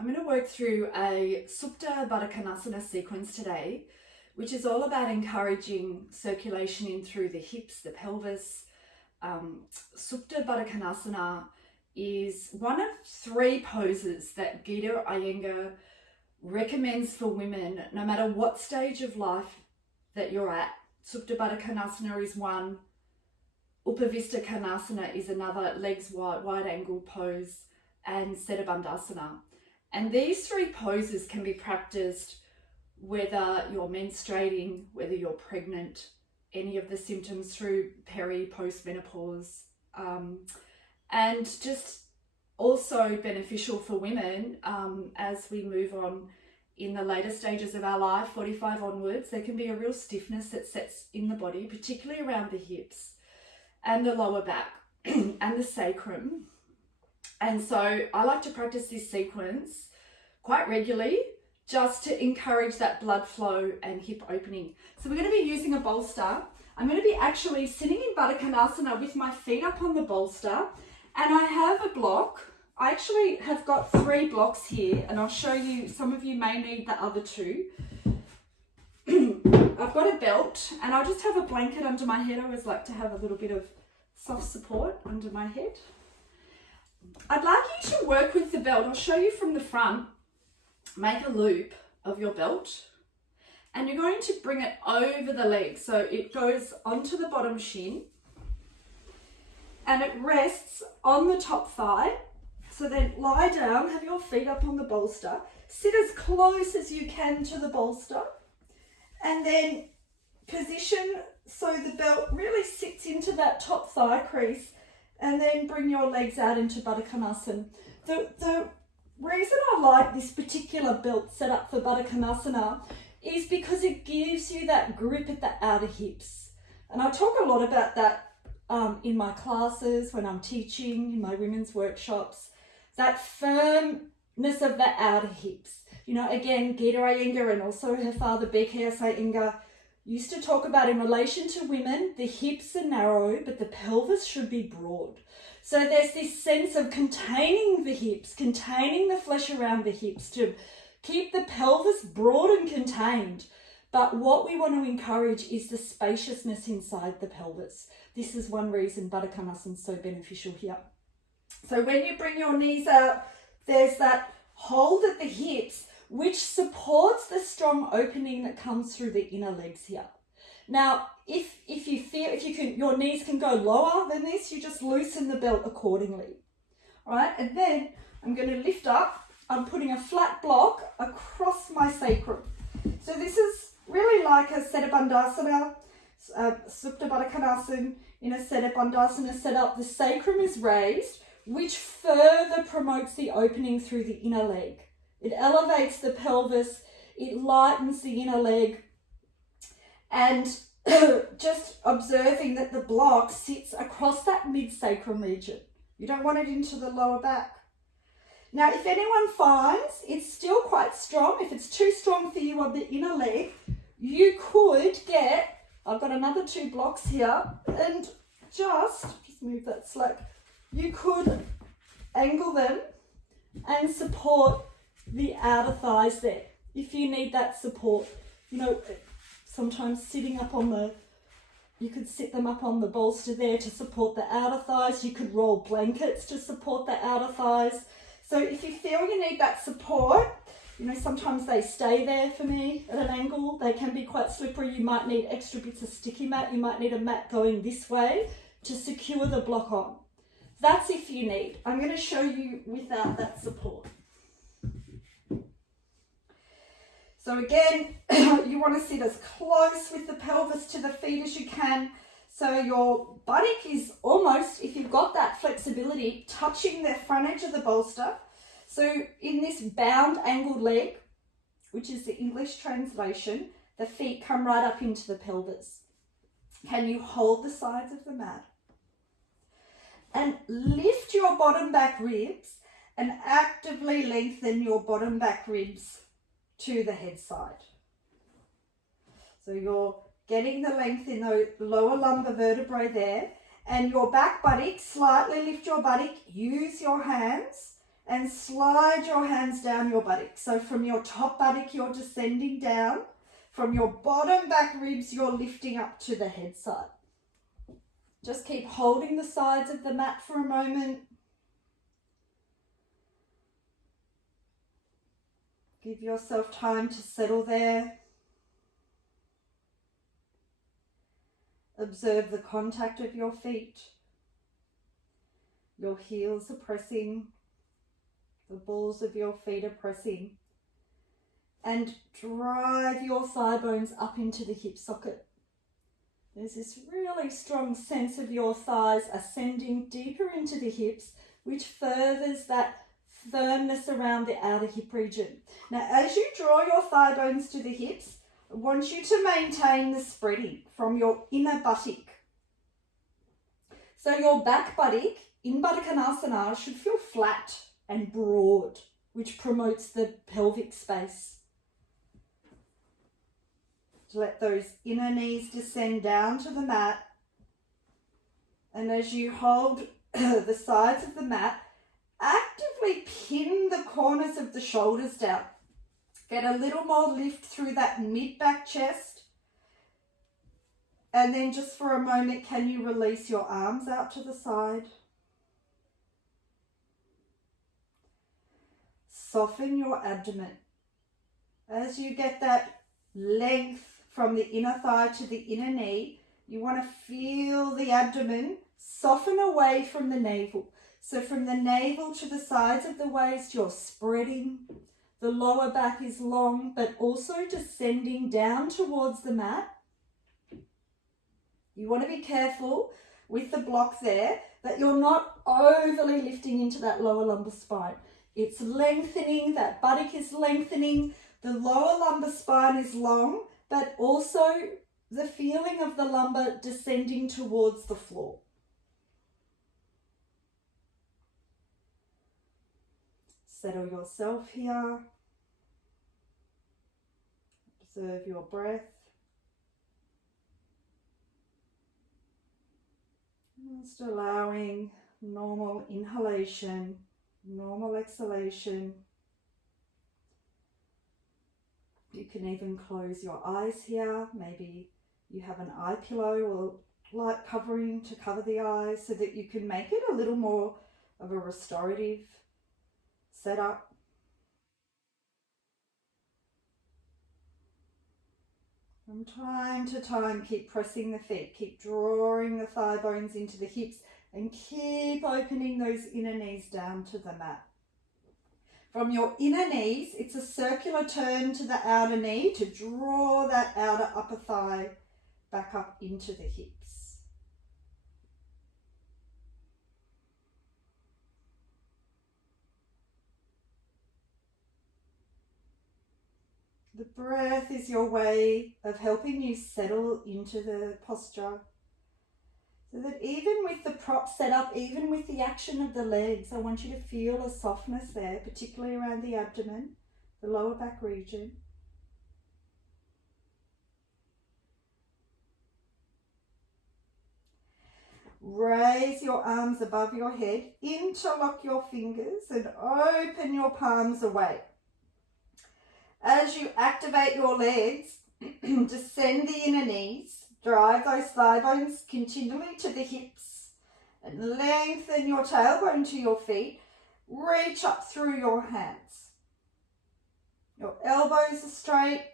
I'm going to work through a Supta Baddha Konasana sequence today, which is all about encouraging circulation in through the hips, the pelvis. Supta Baddha Konasana is one of 3 poses that Gita Iyengar recommends for women, no matter what stage of life that you're at. Supta Baddha Konasana is one, Upavista Konasana is another, legs wide angle pose, and Baddha Bandhasana. And these 3 poses can be practiced whether you're menstruating, whether you're pregnant, any of the symptoms through peri, post-menopause, and just also beneficial for women as we move on in the later stages of our life, 45 onwards. There can be a real stiffness that sets in the body, particularly around the hips and the lower back and the sacrum. And so I like to practice this sequence quite regularly just to encourage that blood flow and hip opening. So we're going to be using a bolster. I'm going to be actually sitting in Baddha Konasana with my feet up on the bolster, and I have a block. I actually have got 3 blocks here, and I'll show you, some of you may need the other 2. I've got a belt, and I'll just have a blanket under my head. I always like to have a little bit of soft support under my head. I'd like you to work with the belt. I'll show you from the front. Make a loop of your belt, and you're going to bring it over the leg so it goes onto the bottom shin and it rests on the top thigh. So then lie down, have your feet up on the bolster, sit as close as you can to the bolster, and then position so the belt really sits into that top thigh crease, and then bring your legs out into Baddha Konasana. The reason I like this particular belt set up for Baddha Konasana is because it gives you that grip at the outer hips. And I talk a lot about that in my classes, when I'm teaching, in my women's workshops, that firmness of the outer hips. You know, again, Gita Iyengar and also her father, B.K.S. Iyengar, used to talk about, in relation to women, the hips are narrow, but the pelvis should be broad. So there's this sense of containing the hips, containing the flesh around the hips to keep the pelvis broad and contained. But what we want to encourage is the spaciousness inside the pelvis. This is one reason Baddha Konasana is so beneficial here. So when you bring your knees out, there's that hold at the hips, which supports the strong opening that comes through the inner legs here. Now, if you can, your knees can go lower than this, you just loosen the belt accordingly. All right, and then I'm going to lift up. I'm putting a flat block across my sacrum. So this is really like a Baddha Bandhasana, Supta Baddha Konasana. In a Baddha Bandhasana setup, the sacrum is raised, which further promotes the opening through the inner leg. It elevates the pelvis, it lightens the inner leg, and just observing that the block sits across that mid-sacrum region. You don't want it into the lower back. Now, if anyone finds it's still quite strong, if it's too strong for you on the inner leg, you could get, I've got another 2 blocks here, and just move that slack, you could angle them and support the outer thighs there. If you need that support, you know, sometimes sitting up on you could sit them up on the bolster there to support the outer thighs. You could roll blankets to support the outer thighs. So if you feel you need that support, you know, sometimes they stay there for me at an angle. They can be quite slippery. You might need extra bits of sticky mat. You might need a mat going this way to secure the block on. That's if you need. I'm going to show you without that support. So again, you want to sit as close with the pelvis to the feet as you can. So your buttock is almost, if you've got that flexibility, touching the front edge of the bolster. So in this bound angled leg, which is the English translation, the feet come right up into the pelvis. Can you hold the sides of the mat? And lift your bottom back ribs and actively lengthen your bottom back ribs to the head side. So you're getting the length in the lower lumbar vertebrae there, and your back buttock, slightly lift your buttock, use your hands and slide your hands down your buttocks. So from your top buttock, you're descending down. From your bottom back ribs, you're lifting up to the head side. Just keep holding the sides of the mat for a moment. Give yourself time to settle there. Observe the contact of your feet. Your heels are pressing. The balls of your feet are pressing. And drive your thigh bones up into the hip socket. There's this really strong sense of your thighs ascending deeper into the hips, which furthers that firmness around the outer hip region. Now, as you draw your thigh bones to the hips, I want you to maintain the spreading from your inner buttock. So your back buttock in Baddha Konasana should feel flat and broad, which promotes the pelvic space. Let those inner knees descend down to the mat. And as you hold the sides of the mat, actively pin the corners of the shoulders down. Get a little more lift through that mid-back chest. And then just for a moment, can you release your arms out to the side? Soften your abdomen. As you get that length from the inner thigh to the inner knee, you want to feel the abdomen soften away from the navel. So from the navel to the sides of the waist, you're spreading. The lower back is long, but also descending down towards the mat. You want to be careful with the block there that you're not overly lifting into that lower lumbar spine. It's lengthening, that buttock is lengthening, the lower lumbar spine is long, but also the feeling of the lumbar descending towards the floor. Settle yourself here. Observe your breath. Just allowing normal inhalation, normal exhalation. You can even close your eyes here. Maybe you have an eye pillow or light covering to cover the eyes so that you can make it a little more of a restorative setup. From time to time, keep pressing the feet, keep drawing the thigh bones into the hips, and keep opening those inner knees down to the mat. From your inner knees, it's a circular turn to the outer knee to draw that outer upper thigh back up into the hips. The breath is your way of helping you settle into the posture. So that even with the prop set up, even with the action of the legs, I want you to feel a softness there, particularly around the abdomen, the lower back region. Raise your arms above your head, interlock your fingers and open your palms away. As you activate your legs, descend the inner knees, drive those thigh bones continually to the hips and lengthen your tailbone to your feet. Reach up through your hands. Your elbows are straight.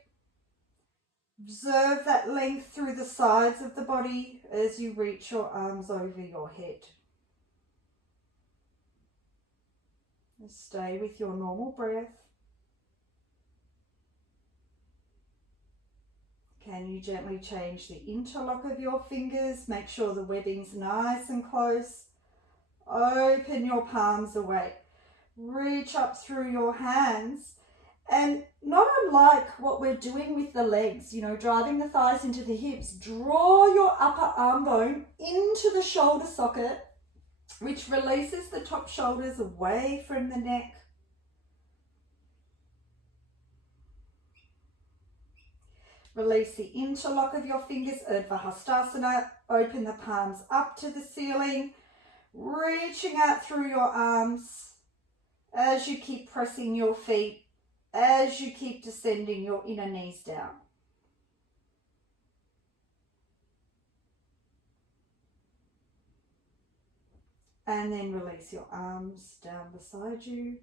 Observe that length through the sides of the body as you reach your arms over your head. Just stay with your normal breath. Can you gently change the interlock of your fingers? Make sure the webbing's nice and close. Open your palms away. Reach up through your hands. And not unlike what we're doing with the legs, driving the thighs into the hips, draw your upper arm bone into the shoulder socket, which releases the top shoulders away from the neck. Release the interlock of your fingers, Urdhva Hastasana. Open the palms up to the ceiling, reaching out through your arms as you keep pressing your feet, as you keep descending your inner knees down. And then release your arms down beside you.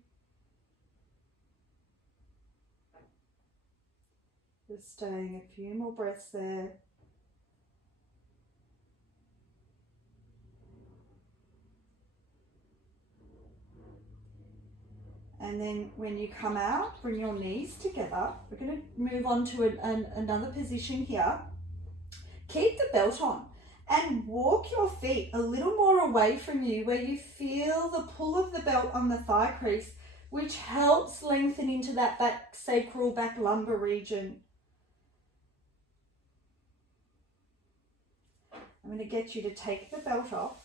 Just staying a few more breaths there. And then when you come out, bring your knees together. We're going to move on to another position here. Keep the belt on and walk your feet a little more away from you where you feel the pull of the belt on the thigh crease, which helps lengthen into that back sacral, back lumbar region. I'm going to get you to take the belt off.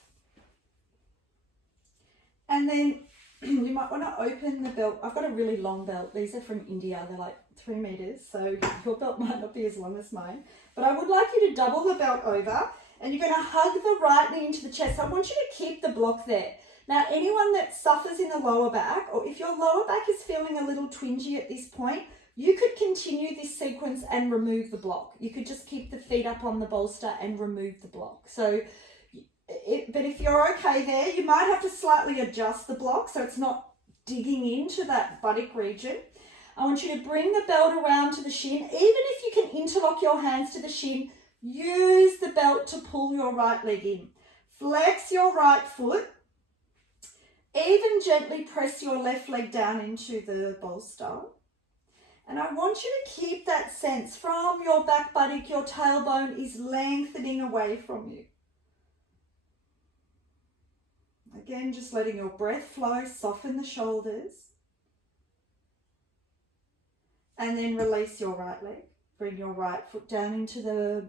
And then you might want to open the belt. I've got a really long belt. These are from India. They're like 3 meters. So your belt might not be as long as mine. But I would like you to double the belt over. And you're going to hug the right knee into the chest. I want you to keep the block there. Now, anyone that suffers in the lower back, or if your lower back is feeling a little twingy at this point, you could continue this sequence and remove the block. You could just keep the feet up on the bolster and remove the block. So, but if you're okay there, you might have to slightly adjust the block so it's not digging into that buttock region. I want you to bring the belt around to the shin. Even if you can interlock your hands to the shin, use the belt to pull your right leg in. Flex your right foot. Even gently press your left leg down into the bolster. And I want you to keep that sense from your back buttock, your tailbone is lengthening away from you. Again, just letting your breath flow, soften the shoulders. And then release your right leg. Bring your right foot down into the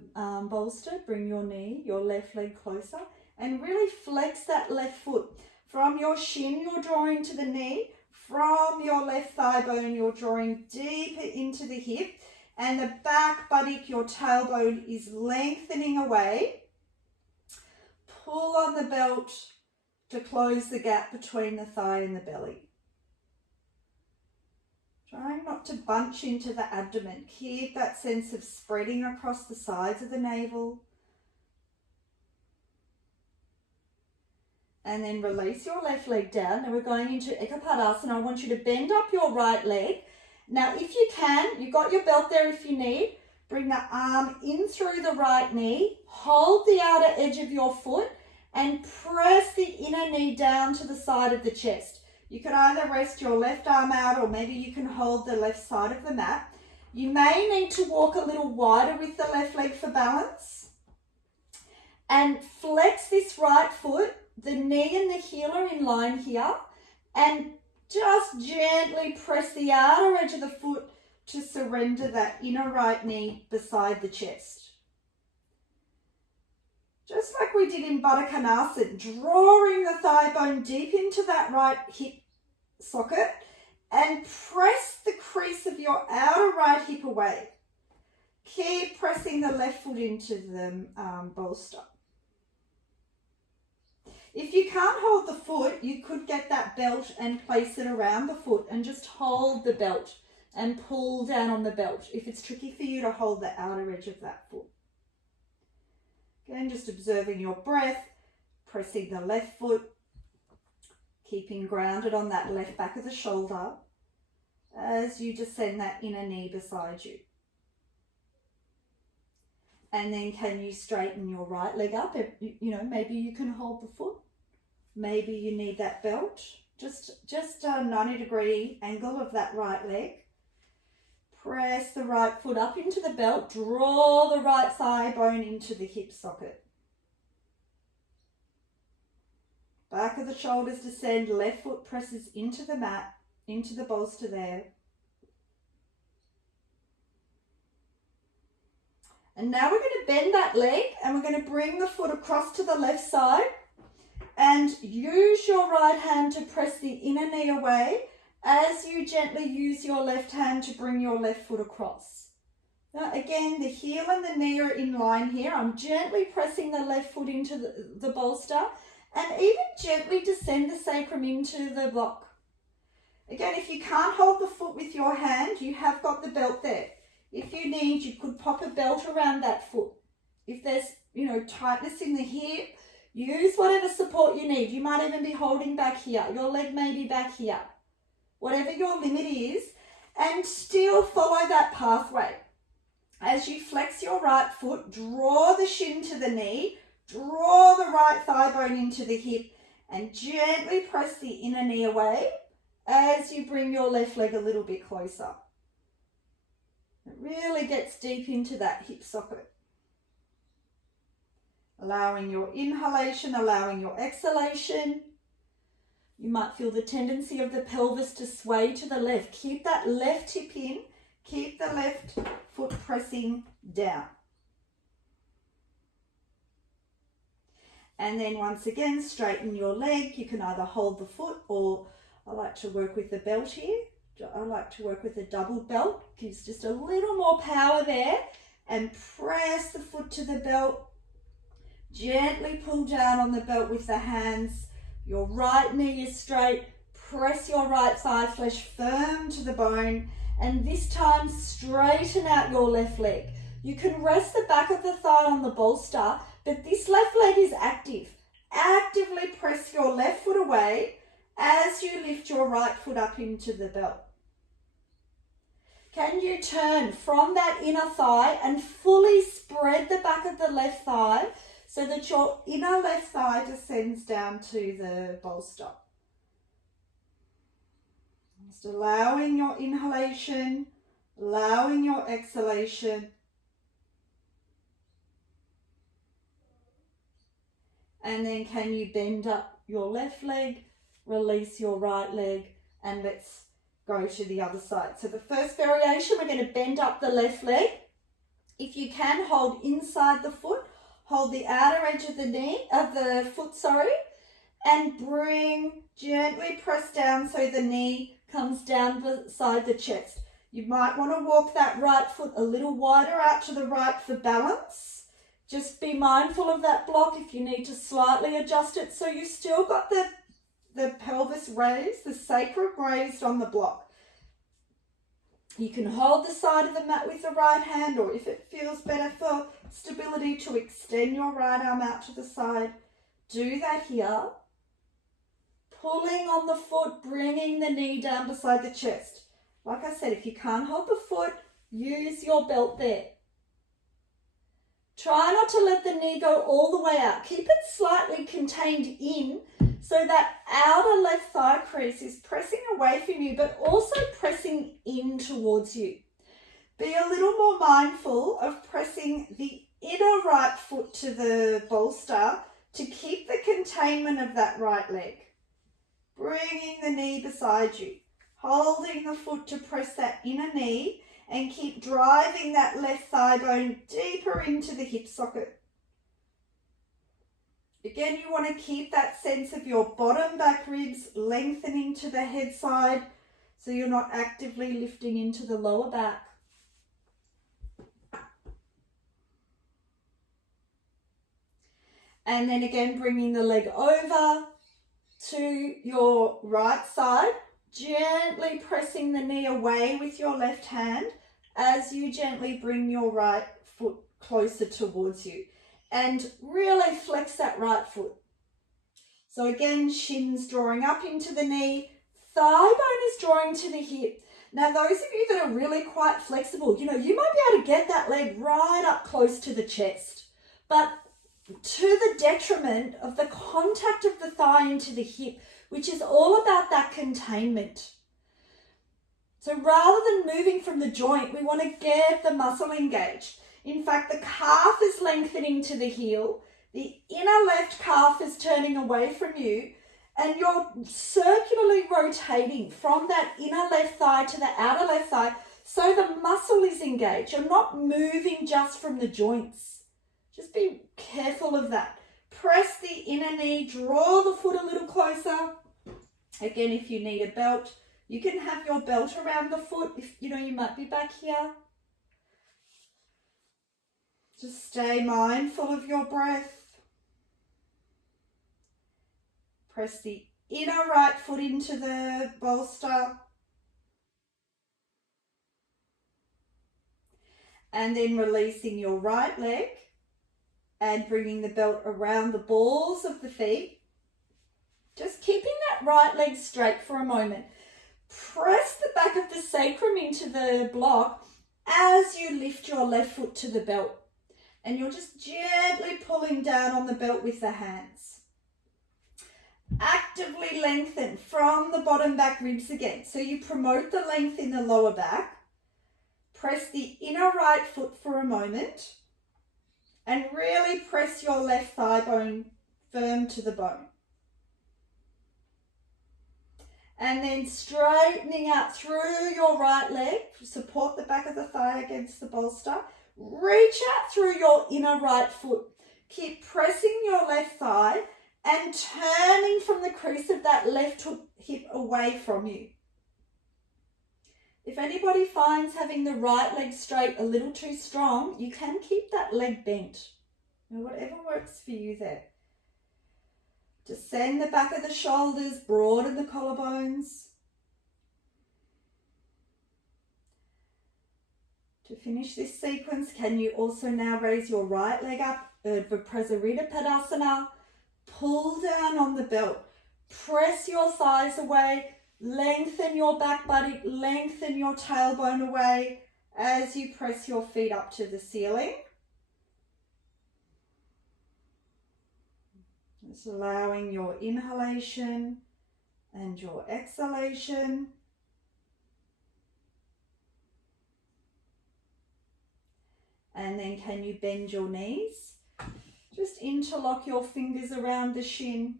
bolster. Bring your knee, your left leg closer. And really flex that left foot. From your shin, you're drawing to the knee. From your left thigh bone, you're drawing deeper into the hip. And the back buttock, your tailbone is lengthening away. Pull on the belt to close the gap between the thigh and the belly. Trying not to bunch into the abdomen. Keep that sense of spreading across the sides of the navel. And then release your left leg down. Now we're going into Ekapadasana. I want you to bend up your right leg. Now if you can, you've got your belt there if you need. Bring the arm in through the right knee. Hold the outer edge of your foot and press the inner knee down to the side of the chest. You could either rest your left arm out or maybe you can hold the left side of the mat. You may need to walk a little wider with the left leg for balance. And flex this right foot. The knee and the heel are in line here. And just gently press the outer edge of the foot to surrender that inner right knee beside the chest. Just like we did in Baddha Konasana, drawing the thigh bone deep into that right hip socket and press the crease of your outer right hip away. Keep pressing the left foot into the bolster. If you can't hold the foot, you could get that belt and place it around the foot and just hold the belt and pull down on the belt if it's tricky for you to hold the outer edge of that foot. Again, just observing your breath, pressing the left foot, keeping grounded on that left back of the shoulder as you descend that inner knee beside you. And then can you straighten your right leg up? You know, maybe you can hold the foot. Maybe you need that belt. Just a 90-degree angle of that right leg. Press the right foot up into the belt. Draw the right thigh bone into the hip socket. Back of the shoulders descend. Left foot presses into the mat, into the bolster there. And now we're going to bend that leg and we're going to bring the foot across to the left side and use your right hand to press the inner knee away as you gently use your left hand to bring your left foot across. Now again, the heel and the knee are in line here. I'm gently pressing the left foot into the bolster and even gently descend the sacrum into the block. Again, if you can't hold the foot with your hand, you have got the belt there. If you need, you could pop a belt around that foot. If there's, tightness in the hip, use whatever support you need. You might even be holding back here. Your leg may be back here. Whatever your limit is, and still follow that pathway. As you flex your right foot, draw the shin to the knee, draw the right thigh bone into the hip, and gently press the inner knee away as you bring your left leg a little bit closer. It really gets deep into that hip socket. Allowing your inhalation, allowing your exhalation. You might feel the tendency of the pelvis to sway to the left. Keep that left hip in, keep the left foot pressing down. And then once again, straighten your leg. You can either hold the foot, or I like to work with the belt here. I like to work with a double belt. Gives just a little more power there. And press the foot to the belt. Gently pull down on the belt with the hands. Your right knee is straight. Press your right thigh flesh firm to the bone. And this time, straighten out your left leg. You can rest the back of the thigh on the bolster, but this left leg is active. Actively press your left foot away as you lift your right foot up into the belt. Can you turn from that inner thigh and fully spread the back of the left thigh so that your inner left thigh descends down to the bolster? Just allowing your inhalation, allowing your exhalation. And then can you bend up your left leg, release your right leg, and let's go to the other side. So the first variation, we're going to bend up the left leg. If you can, hold inside the foot, hold the outer edge of the foot, and bring, gently press down so the knee comes down beside the chest. You might want to walk that right foot a little wider out to the right for balance. Just be mindful of that block if you need to slightly adjust it so you still got the pelvis raised, the sacrum raised on the block. You can hold the side of the mat with the right hand, or if it feels better for stability, to extend your right arm out to the side. Do that here. Pulling on the foot, bringing the knee down beside the chest. Like I said, if you can't hold the foot, use your belt there. Try not to let the knee go all the way out. Keep it slightly contained in so that outer left thigh crease is pressing away from you, but also pressing in towards you. Be a little more mindful of pressing the inner right foot to the bolster to keep the containment of that right leg. Bringing the knee beside you, holding the foot to press that inner knee, and keep driving that left thigh bone deeper into the hip socket. Again, you want to keep that sense of your bottom back ribs lengthening to the head side so you're not actively lifting into the lower back. And then again, bringing the leg over to your right side, gently pressing the knee away with your left hand as you gently bring your right foot closer towards you, and really flex that right foot. So again, shins drawing up into the knee, thigh bone is drawing to the hip. Now those of you that are really quite flexible, you might be able to get that leg right up close to the chest, but to the detriment of the contact of the thigh into the hip, which is all about that containment. So rather than moving from the joint, we want to get the muscle engaged. In fact, the calf is lengthening to the heel, the inner left calf is turning away from you, and you're circularly rotating from that inner left thigh to the outer left thigh, so the muscle is engaged. You're not moving just from the joints. Just be careful of that. Press the inner knee, draw the foot a little closer. Again, if you need a belt, you can have your belt around the foot. If you might be back here. Just stay mindful of your breath. Press the inner right foot into the bolster. And then releasing your right leg and bringing the belt around the balls of the feet. Just keeping that right leg straight for a moment. Press the back of the sacrum into the block as you lift your left foot to the belt. And you're just gently pulling down on the belt with the hands. Actively lengthen from the bottom back ribs again. So you promote the length in the lower back. Press the inner right foot for a moment and really press your left thigh bone firm to the bone. And then straightening out through your right leg, support the back of the thigh against the bolster. Reach out through your inner right foot. Keep pressing your left thigh and turning from the crease of that left hip away from you. If anybody finds having the right leg straight a little too strong, you can keep that leg bent. Whatever works for you there. Descend the back of the shoulders, broaden the collarbones. To finish this sequence, can you also now raise your right leg up, Urdhva Prasarita Padasana. Pull down on the belt. Press your thighs away. Lengthen your back buttock, lengthen your tailbone away as you press your feet up to the ceiling. Just allowing your inhalation and your exhalation. And then can you bend your knees? Just interlock your fingers around the shin.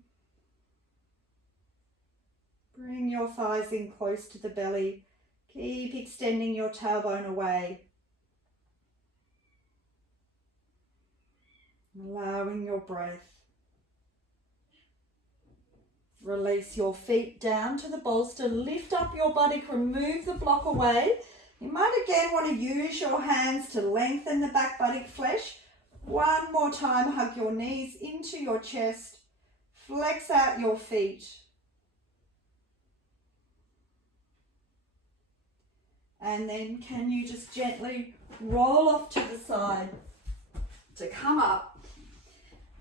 Bring your thighs in close to the belly. Keep extending your tailbone away. Allowing your breath. Release your feet down to the bolster. Lift up your buttock. Remove the block away. You might again want to use your hands to lengthen the back buttock flesh. One more time, hug your knees into your chest. Flex out your feet. And then can you just gently roll off to the side to come up.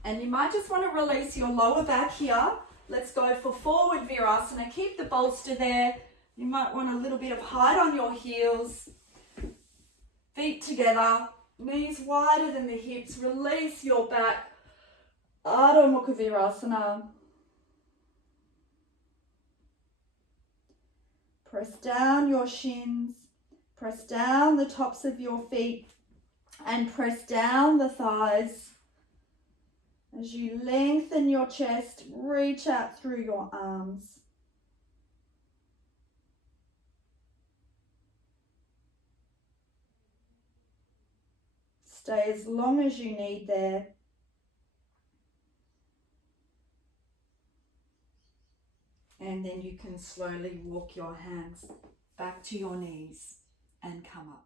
And you might just want to release your lower back here. Let's go for forward Virasana. Keep the bolster there. You might want a little bit of height on your heels. Feet together. Knees wider than the hips. Release your back. Adho Mukha Virasana. Press down your shins. Press down the tops of your feet and press down the thighs. As you lengthen your chest, reach out through your arms. Stay as long as you need there. And then you can slowly walk your hands back to your knees and come up.